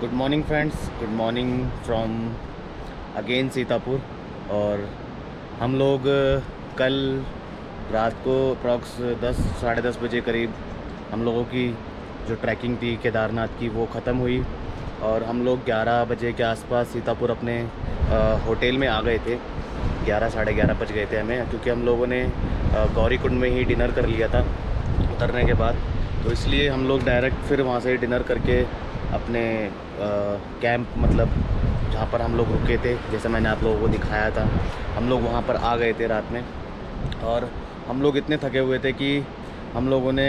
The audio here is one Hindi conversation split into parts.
Good morning friends, good morning from again Sitapur. और हम लोग कल रात को अप्रॉक्स 10 साढ़े 10 बजे करीब हम लोगों की जो ट्रैकिंग थी केदारनाथ की वो ख़त्म हुई। और हम लोग 11 बजे के आसपास सीतापुर अपने होटल में आ गए थे। 11 साढ़े 11 बज गए थे हमें, क्योंकि हम लोगों ने गौरीकुंड में ही डिनर कर लिया था उतरने के बाद। तो इसलिए हम लोग डायरेक्ट फिर वहाँ से डिनर करके अपने कैंप, मतलब जहाँ पर हम लोग रुके थे, जैसे मैंने आप लोगों को दिखाया था, हम लोग वहाँ पर आ गए थे रात में। और हम लोग इतने थके हुए थे कि हम लोगों ने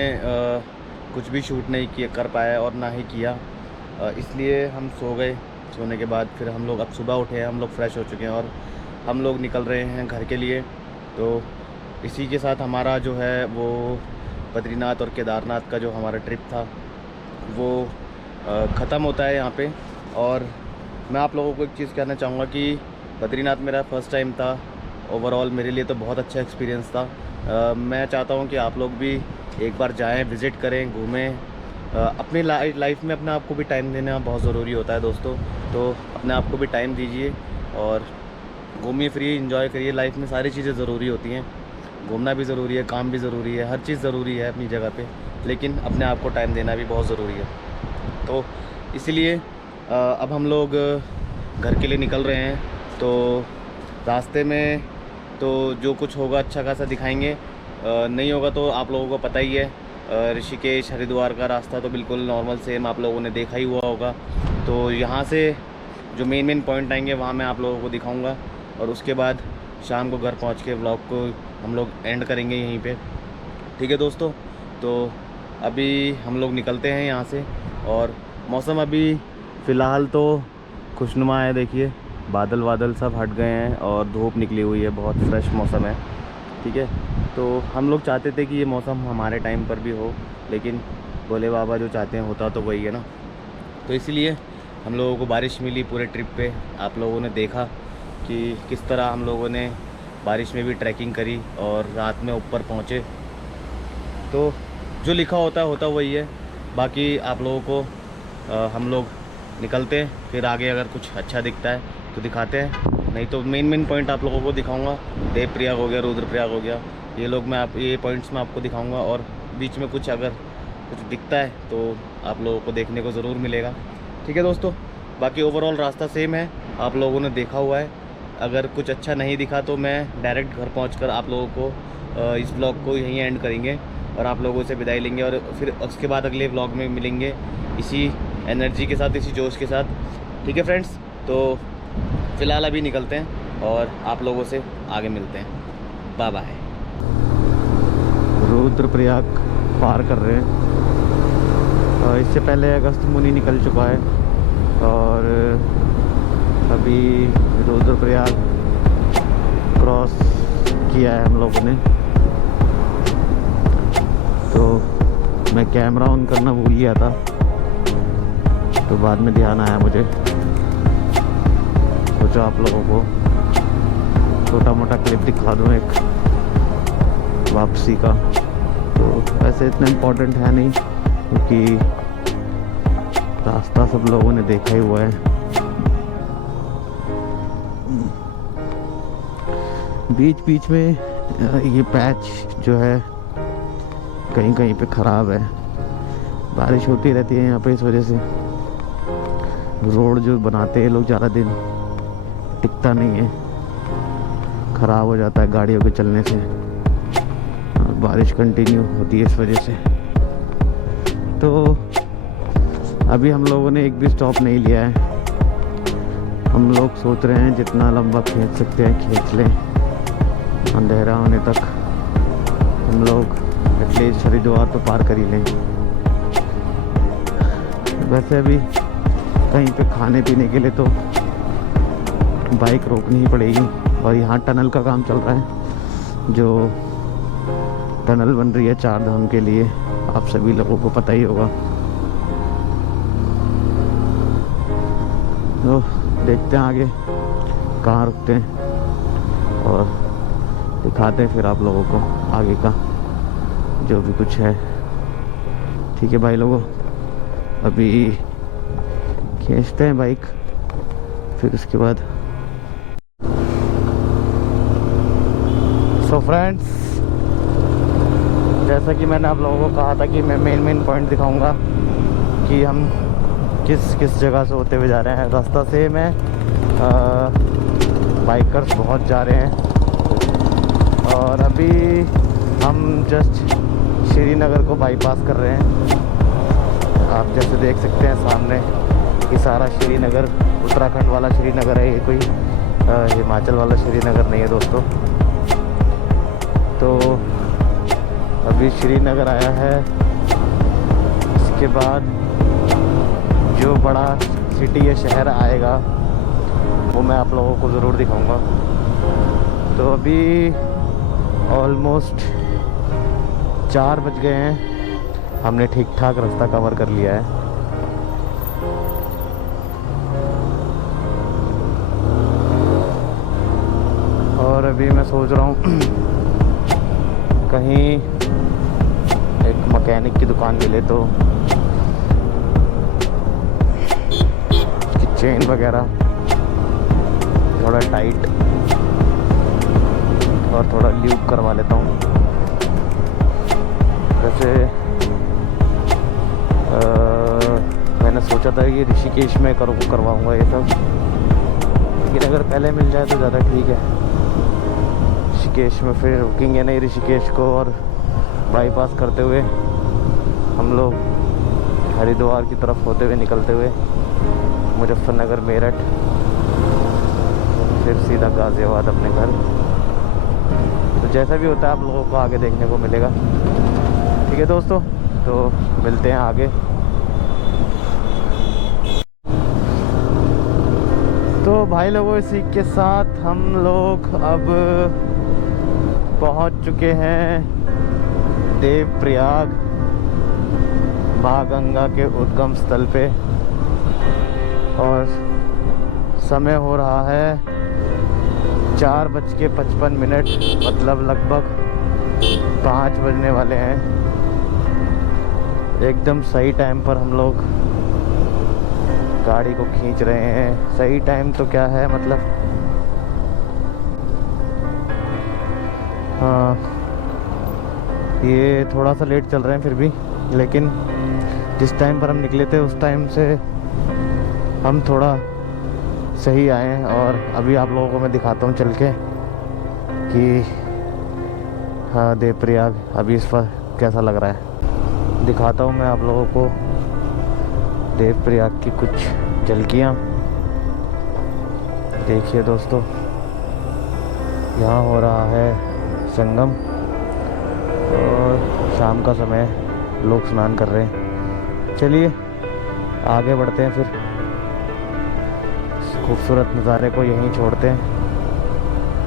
कुछ भी शूट नहीं किया कर पाया और ना ही किया, इसलिए हम सो गए। सोने के बाद फिर हम लोग अब सुबह उठे हैं, हम लोग फ्रेश हो चुके हैं और हम लोग निकल रहे हैं घर के लिए। तो इसी के साथ हमारा जो है वो बद्रीनाथ और केदारनाथ का जो हमारा ट्रिप था वो ख़त्म होता है यहाँ पे। और मैं आप लोगों को एक चीज़ कहना चाहूँगा कि बद्रीनाथ मेरा फ़र्स्ट टाइम था। ओवरऑल मेरे लिए तो बहुत अच्छा एक्सपीरियंस था। मैं चाहता हूँ कि आप लोग भी एक बार जाएं, विज़िट करें, घूमें। अपनी लाइफ में अपने आप को भी टाइम देना बहुत ज़रूरी होता है दोस्तों। तो अपने आप को भी टाइम दीजिए और घूमिए फिरिए, एंजॉय करिए। लाइफ में सारी चीज़ें ज़रूरी होती हैं, घूमना भी ज़रूरी है, काम भी ज़रूरी है, हर चीज़ ज़रूरी है अपनी जगह पे, लेकिन अपने आप को टाइम देना भी बहुत ज़रूरी है। तो इसीलिए अब हम लोग घर के लिए निकल रहे हैं। तो रास्ते में तो जो कुछ होगा अच्छा खासा दिखाएंगे, नहीं होगा तो आप लोगों को पता ही है। ऋषिकेश हरिद्वार का रास्ता तो बिल्कुल नॉर्मल सेम आप लोगों ने देखा ही हुआ होगा। तो यहाँ से जो मेन पॉइंट आएंगे वहाँ मैं आप लोगों को दिखाऊंगा, और उसके बाद शाम को घर पहुँच के व्लॉग को हम लोग एंड करेंगे यहीं पे। ठीक है दोस्तों, तो अभी हम लोग निकलते हैं यहाँ से। और मौसम अभी फ़िलहाल तो खुशनुमा है, देखिए बादल वादल सब हट गए हैं और धूप निकली हुई है, बहुत फ्रेश मौसम है। ठीक है, तो हम लोग चाहते थे कि ये मौसम हमारे टाइम पर भी हो, लेकिन भोले बाबा जो चाहते हैं होता तो वही है ना। तो इसीलिए हम लोगों को बारिश मिली पूरे ट्रिप पे। आप लोगों ने देखा कि किस तरह हम लोगों ने बारिश में भी ट्रैकिंग करी और रात में ऊपर पहुँचे। तो जो लिखा होता वही है। बाकी आप लोगों को हम लोग निकलते हैं, फिर आगे अगर कुछ अच्छा दिखता है तो दिखाते हैं, नहीं तो मेन पॉइंट आप लोगों को दिखाऊंगा। देवप्रयाग हो गया, रुद्रप्रयाग हो गया, ये पॉइंट्स मैं आपको दिखाऊंगा। और बीच में कुछ अगर कुछ दिखता है तो आप लोगों को देखने को ज़रूर मिलेगा। ठीक है दोस्तों, बाकी ओवरऑल रास्ता सेम है, आप लोगों ने देखा हुआ है। अगर कुछ अच्छा नहीं दिखा तो मैं डायरेक्ट घर पहुँच आप लोगों को इस ब्लॉग को यहीं एंड करेंगे और आप लोगों से विदाई लेंगे। और फिर उसके बाद अगले व्लॉग में मिलेंगे इसी एनर्जी के साथ, इसी जोश के साथ। ठीक है फ्रेंड्स, तो फ़िलहाल अभी निकलते हैं और आप लोगों से आगे मिलते हैं। Bye bye. रुद्रप्रयाग पार कर रहे हैं। इससे पहले अगस्त मुनि निकल चुका है और अभी रुद्रप्रयाग क्रॉस किया है हम लोगों ने। तो मैं कैमरा ऑन करना भूल गया था, तो बाद में ध्यान आया मुझे, सोचा आप लोगों को छोटा मोटा क्लिप दिखा दूँ एक वापसी का। तो वैसे इतना इम्पोर्टेंट है नहीं, क्योंकि रास्ता सब लोगों ने देखा ही हुआ है। बीच बीच में ये पैच जो है कहीं कहीं पे ख़राब है, बारिश होती रहती है यहाँ पे, इस वजह से रोड जो बनाते हैं लोग ज़्यादा दिन टिकता नहीं है, ख़राब हो जाता है गाड़ियों के चलने से। बारिश कंटिन्यू होती है इस वजह से। तो अभी हम लोगों ने एक भी स्टॉप नहीं लिया है। हम लोग सोच रहे हैं जितना लंबा खींच सकते हैं खींच लें, अंधेरा होने तक हम लोग एटलीस्ट हरिद्वार तो पार कर ही लें। वैसे अभी कहीं पे खाने पीने के लिए तो बाइक रोकनी ही पड़ेगी। और यहाँ टनल का काम चल रहा है, जो टनल बन रही है 4 धाम के लिए, आप सभी लोगों को पता ही होगा। तो देखते हैं आगे कहाँ रुकते हैं और दिखाते हैं फिर आप लोगों को आगे का जो भी कुछ है। ठीक है भाई लोगों, अभी खींचते हैं बाइक, फिर उसके बाद। सो फ्रेंड्स, जैसा कि मैंने आप लोगों को कहा था कि मैं मेन पॉइंट दिखाऊंगा कि हम किस किस जगह से होते हुए जा रहे हैं। रास्ता से मैं बाइकर्स बहुत जा रहे हैं, और अभी हम जस्ट श्रीनगर को बाईपास कर रहे हैं। आप जैसे देख सकते हैं सामने, ये सारा श्रीनगर उत्तराखंड वाला श्रीनगर है, ये कोई हिमाचल वाला श्रीनगर नहीं है दोस्तों। तो अभी श्रीनगर आया है, इसके बाद जो बड़ा सिटी या शहर आएगा वो मैं आप लोगों को ज़रूर दिखाऊंगा। तो अभी ऑलमोस्ट 4 बज गए हैं, हमने ठीक ठाक रास्ता कवर कर लिया है। और अभी मैं सोच रहा हूँ कहीं एक मैकेनिक की दुकान मिले तो उसकी चेन वगैरह थोड़ा टाइट और थोड़ा ल्यूब करवा लेता हूँ। वैसे मैंने सोचा था कि ऋषिकेश में करवाऊँगा ये सब, लेकिन अगर पहले मिल जाए तो ज़्यादा ठीक है। ऋषिकेश में फिर रुकेंगे नहीं ऋषिकेश को, और बाईपास करते हुए हम लोग हरिद्वार की तरफ होते हुए निकलते हुए मुजफ्फरनगर, मेरठ, फिर सीधा गाज़ियाबाद अपने घर। तो जैसा भी होता है आप लोगों को आगे देखने को मिलेगा। ठीक है दोस्तों, तो मिलते हैं आगे। तो भाई लोगों, इसी के साथ हम लोग अब पहुंच चुके हैं देवप्रयाग, माँ गंगा के उद्गम स्थल पे, और समय हो रहा है 4:55, मतलब लगभग 5 बजने वाले हैं। एकदम सही टाइम पर हम लोग गाड़ी को खींच रहे हैं। सही टाइम तो क्या है, मतलब हाँ, ये थोड़ा सा लेट चल रहे हैं फिर भी, लेकिन जिस टाइम पर हम निकले थे उस टाइम से हम थोड़ा सही आए हैं। और अभी आप लोगों को मैं दिखाता हूँ चल के कि हाँ, देवप्रयाग अभी इस पर कैसा लग रहा है। दिखाता हूँ मैं आप लोगों को देवप्रयाग की कुछ झलकियाँ। देखिए दोस्तों, यहाँ हो रहा है संगम, और शाम का समय, लोग स्नान कर रहे हैं। चलिए आगे बढ़ते हैं, फिर इस खूबसूरत नज़ारे को यहीं छोड़ते हैं।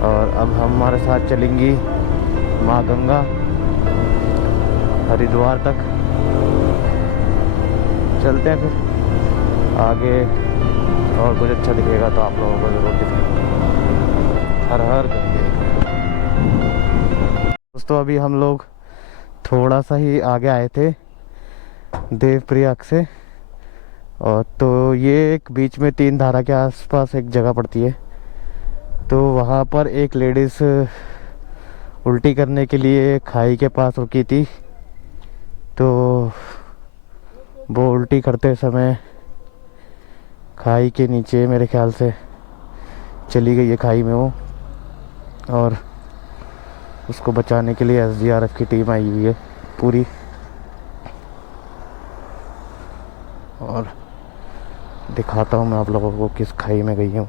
और अब हमारे साथ चलेंगी माँ गंगा हरिद्वार तक। चलते हैं फिर आगे, और कुछ अच्छा दिखेगा तो आप लोगों को ज़रूर दिखाएंगे। हर हर गंगे। दोस्तों, अभी हम लोग थोड़ा सा ही आगे आए थे देवप्रयाग से, और तो ये एक बीच में 3 धारा के आसपास एक जगह पड़ती है। तो वहाँ पर एक लेडीज़ उल्टी करने के लिए खाई के पास रुकी थी। तो वो उल्टी करते समय खाई के नीचे मेरे ख्याल से चली गई है खाई में वो, और उसको बचाने के लिए SDRF की टीम आई हुई है पूरी। और दिखाता हूँ मैं आप लोगों को किस खाई में गई है वो।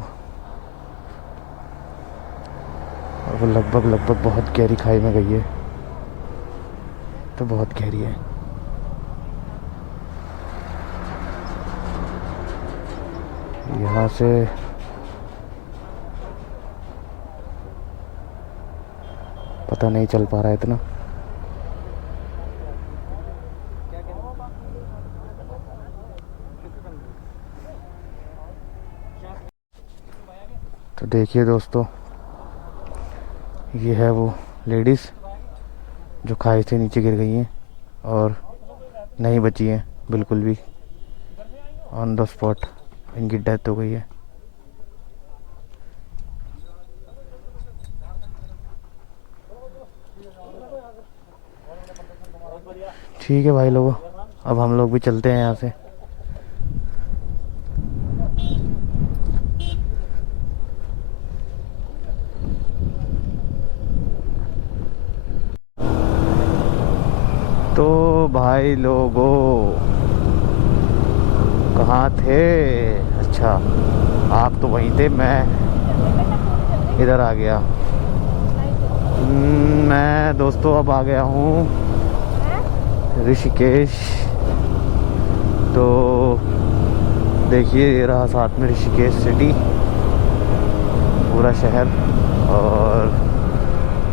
और वो लगभग बहुत गहरी खाई में गई है, तो बहुत गहरी है। यहाँ से पता नहीं चल पा रहा है इतना। तो देखिए दोस्तों, ये है वो लेडीज़ जो खाई से नीचे गिर गई हैं और नहीं बची हैं बिल्कुल भी, ऑन द स्पॉट। इनकी डेथ हो गई है। ठीक है भाई लोगों, अब हम लोग भी चलते हैं यहाँ से। तो भाई लोगों, कहाँ थे? अच्छा, आप तो वहीं थे, मैं इधर आ गया। मैं दोस्तों अब आ गया हूँ ऋषिकेश। तो देखिए, ये रहा साथ में ऋषिकेश सिटी, पूरा शहर। और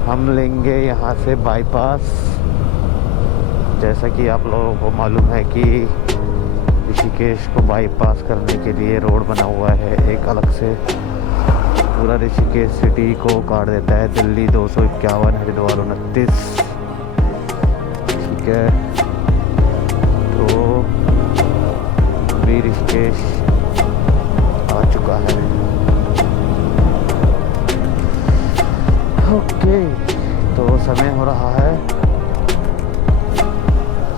हम लेंगे यहाँ से बाईपास। जैसा कि आप लोगों को मालूम है कि ऋषिकेश को बाईपास करने के लिए रोड बना हुआ है एक अलग से, पूरा ऋषिकेश सिटी को काट देता है। दिल्ली 251, हरिद्वार 29। ठीक है, तो अभी ऋषिकेश आ चुका है। ओके, तो समय हो रहा है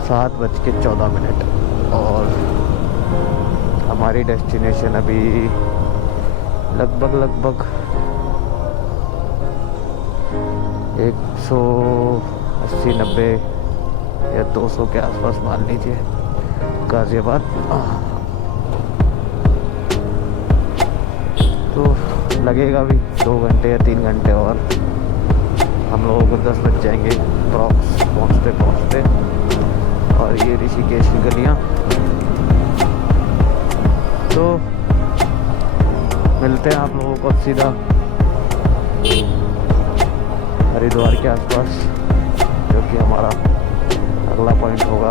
7:14 और हमारी डेस्टिनेशन अभी लगभग 180-90 या 200 के आसपास मान लीजिए, गाजियाबाद। तो लगेगा भी 2 घंटे या 3 घंटे और हम लोगों को 10 बज जाएंगे अप्रॉक्स पहुँचते। और ये ऋषिकेश की गलियाँ। तो मिलते हैं आप लोगों को सीधा हरिद्वार के आसपास, जो कि हमारा अगला पॉइंट होगा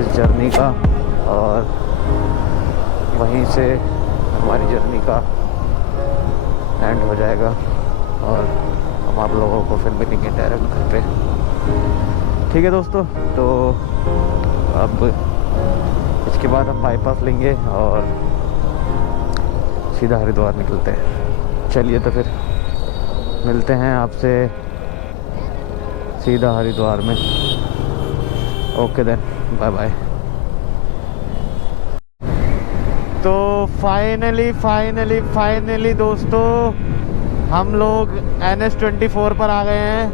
इस जर्नी का। और वहीं से हमारी जर्नी का एंड हो जाएगा और हम आप लोगों को फिर मिलेंगे डायरेक्ट घर पे। ठीक है दोस्तों, तो अब इसके बाद हम बाईपास लेंगे और सीधा हरिद्वार निकलते हैं। चलिए, तो फिर मिलते हैं आपसे सीधा हरिद्वार में। Okay then, bye bye. तो फाइनली दोस्तों, हम लोग NH24 पर आ गए हैं।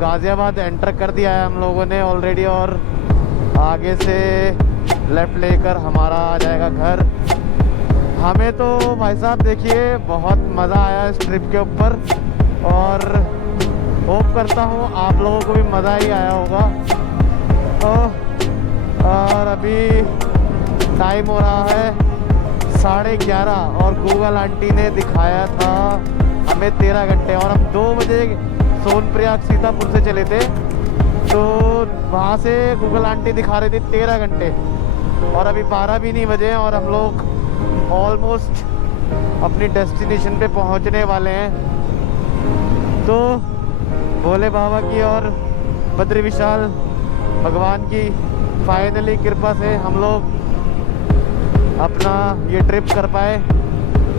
गाज़ियाबाद एंटर कर दिया है हम लोगों ने ऑलरेडी, और आगे से लेफ़्ट लेकर हमारा आ जाएगा घर। हमें तो भाई साहब देखिए बहुत मज़ा आया इस ट्रिप के ऊपर, और होप करता हूँ आप लोगों को भी मज़ा ही आया होगा। और अभी टाइम हो रहा है 11:30 और गूगल आंटी ने दिखाया था हमें 13 घंटे, और हम 2 बजे सोनप्रयाग सीतापुर से चले थे। तो वहाँ से गूगल आंटी दिखा रही थी 13 घंटे, और अभी 12 भी नहीं बजे हैं और हम लोग ऑलमोस्ट अपनी डेस्टिनेशन पे पहुँचने वाले हैं। तो भोले बाबा की और बद्री विशाल भगवान की फाइनली कृपा से हम लोग अपना ये ट्रिप कर पाए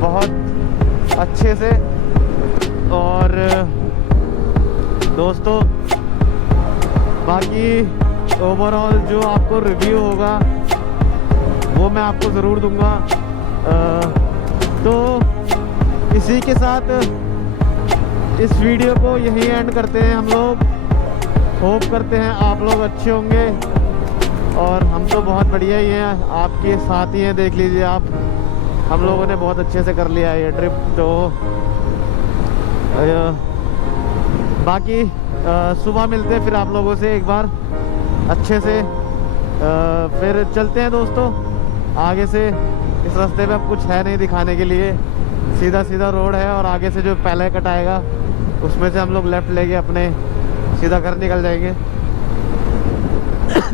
बहुत अच्छे से। और दोस्तों, बाकी ओवरऑल जो आपको रिव्यू होगा वो मैं आपको ज़रूर दूंगा। तो इसी के साथ इस वीडियो को यहीं एंड करते हैं हम लोग। होप करते हैं आप लोग अच्छे होंगे, और हम तो बहुत बढ़िया ही हैं, आपके साथ ही हैं। देख लीजिए आप, हम लोगों ने बहुत अच्छे से कर लिया है ये ट्रिप। तो बाकी सुबह मिलते हैं फिर आप लोगों से एक बार अच्छे से। फिर चलते हैं दोस्तों आगे से। इस रास्ते पे अब कुछ है नहीं दिखाने के लिए, सीधा सीधा रोड है, और आगे से जो पहले कट आएगा उसमें से हम लोग लेफ़्ट लेके अपने सीधा घर निकल जाएंगे।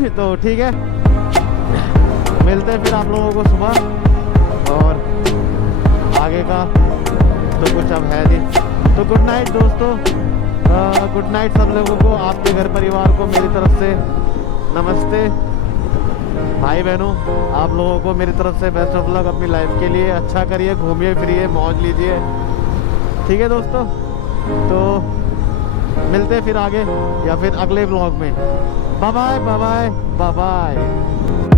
तो ठीक है, मिलते हैं फिर आप लोगों को सुबह, और आगे का तो कुछ अब है नहीं। तो गुड नाइट दोस्तों, गुड नाइट सब लोगों को, आपके घर परिवार को मेरी तरफ से नमस्ते। भाई बहनों, आप लोगों को मेरी तरफ से बेस्ट ऑफ लक अपनी लाइफ के लिए। अच्छा करिए, घूमिए फिरिए, मौज लीजिए। ठीक है दोस्तों, तो मिलते हैं फिर आगे या फिर अगले ब्लॉग में। Bye bye bye bye bye bye.